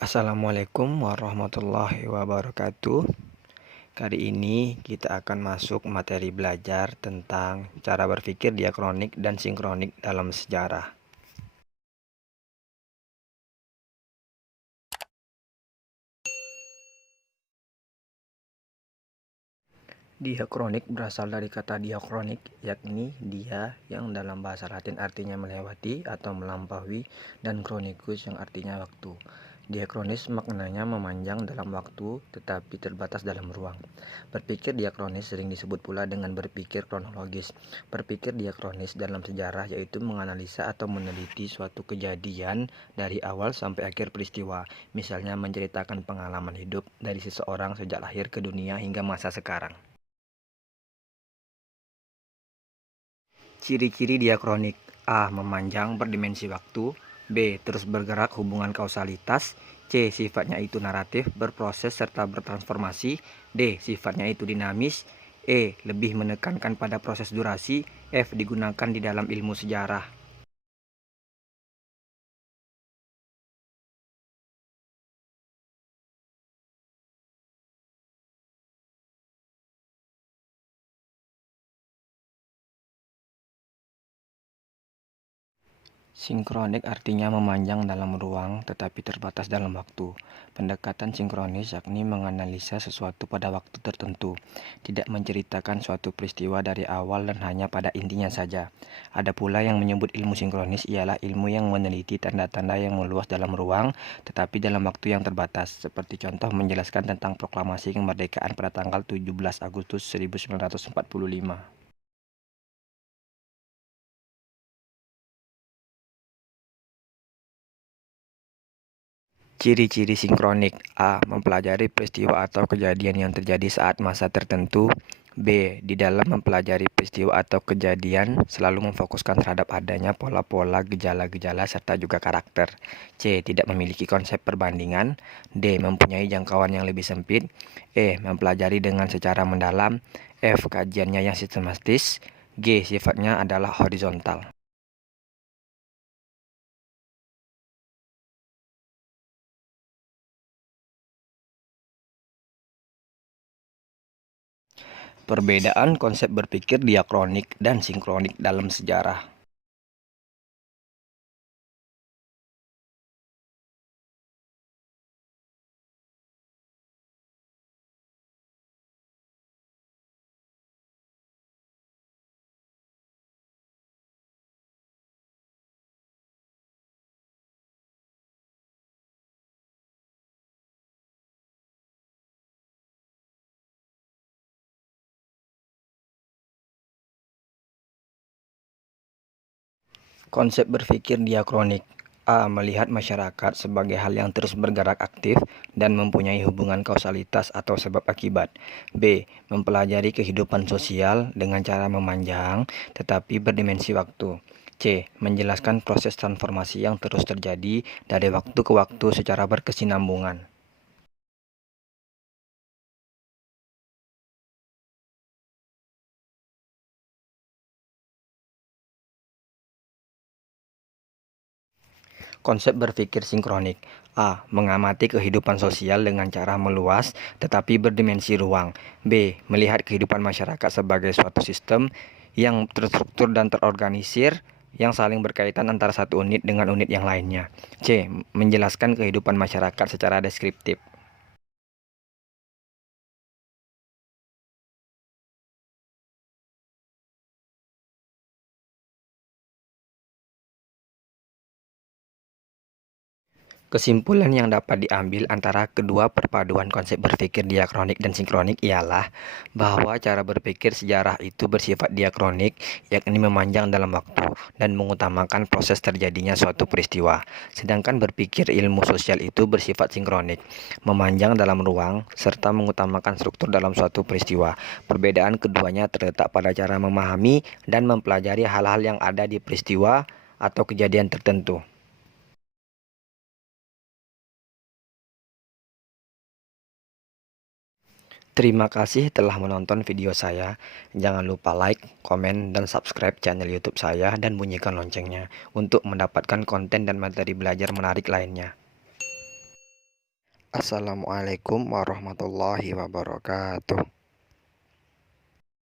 Assalamualaikum warahmatullahi wabarakatuh. Kali ini kita akan masuk materi belajar tentang cara berpikir diakronik dan sinkronik dalam sejarah. Diakronik berasal dari kata diakronik, yakni dia yang dalam bahasa Latin artinya melewati atau melampaui, dan kronikus yang artinya waktu. Diakronis maknanya memanjang dalam waktu tetapi terbatas dalam ruang. Berpikir diakronis sering disebut pula dengan berpikir kronologis. Berpikir diakronis dalam sejarah yaitu menganalisa atau meneliti suatu kejadian dari awal sampai akhir peristiwa. Misalnya menceritakan pengalaman hidup dari seseorang sejak lahir ke dunia hingga masa sekarang. Ciri-ciri diakronik: A. Memanjang berdimensi waktu. B. Terus bergerak hubungan kausalitas. C. Sifatnya itu naratif, berproses serta bertransformasi. D. Sifatnya itu dinamis. E. Lebih menekankan pada proses durasi. F. Digunakan di dalam ilmu sejarah. Sinkronik artinya memanjang dalam ruang tetapi terbatas dalam waktu. Pendekatan sinkronis yakni menganalisa sesuatu pada waktu tertentu, tidak menceritakan suatu peristiwa dari awal dan hanya pada intinya saja. Ada pula yang menyebut ilmu sinkronis ialah ilmu yang meneliti tanda-tanda yang meluas dalam ruang tetapi dalam waktu yang terbatas, seperti contoh menjelaskan tentang proklamasi kemerdekaan pada tanggal 17 Agustus 1945. Ciri-ciri sinkronik: A. Mempelajari peristiwa atau kejadian yang terjadi saat masa tertentu. B. Di dalam mempelajari peristiwa atau kejadian selalu memfokuskan terhadap adanya pola-pola, gejala-gejala, serta juga karakter. C. Tidak memiliki konsep perbandingan. D. Mempunyai jangkauan yang lebih sempit. E. Mempelajari dengan secara mendalam. F. Kajiannya yang sistematis. G. Sifatnya adalah horizontal. Perbedaan konsep berpikir diakronik dan sinkronik dalam sejarah. Konsep berpikir diakronik: A. Melihat masyarakat sebagai hal yang terus bergerak aktif dan mempunyai hubungan kausalitas atau sebab akibat. B. Mempelajari kehidupan sosial dengan cara memanjang tetapi berdimensi waktu. C. Menjelaskan proses transformasi yang terus terjadi dari waktu ke waktu secara berkesinambungan. Konsep berpikir sinkronik: A. Mengamati kehidupan sosial dengan cara meluas tetapi berdimensi ruang. B. Melihat kehidupan masyarakat sebagai suatu sistem yang terstruktur dan terorganisir yang saling berkaitan antara satu unit dengan unit yang lainnya. C. Menjelaskan kehidupan masyarakat secara deskriptif. Kesimpulan yang dapat diambil antara kedua perpaduan konsep berpikir diakronik dan sinkronik ialah bahwa cara berpikir sejarah itu bersifat diakronik, yakni memanjang dalam waktu dan mengutamakan proses terjadinya suatu peristiwa. Sedangkan berpikir ilmu sosial itu bersifat sinkronik, memanjang dalam ruang serta mengutamakan struktur dalam suatu peristiwa. Perbedaan keduanya terletak pada cara memahami dan mempelajari hal-hal yang ada di peristiwa atau kejadian tertentu. Terima kasih telah menonton video saya. Jangan lupa like, komen, dan subscribe channel YouTube saya dan bunyikan loncengnya untuk mendapatkan konten dan materi belajar menarik lainnya. Assalamualaikum warahmatullahi wabarakatuh.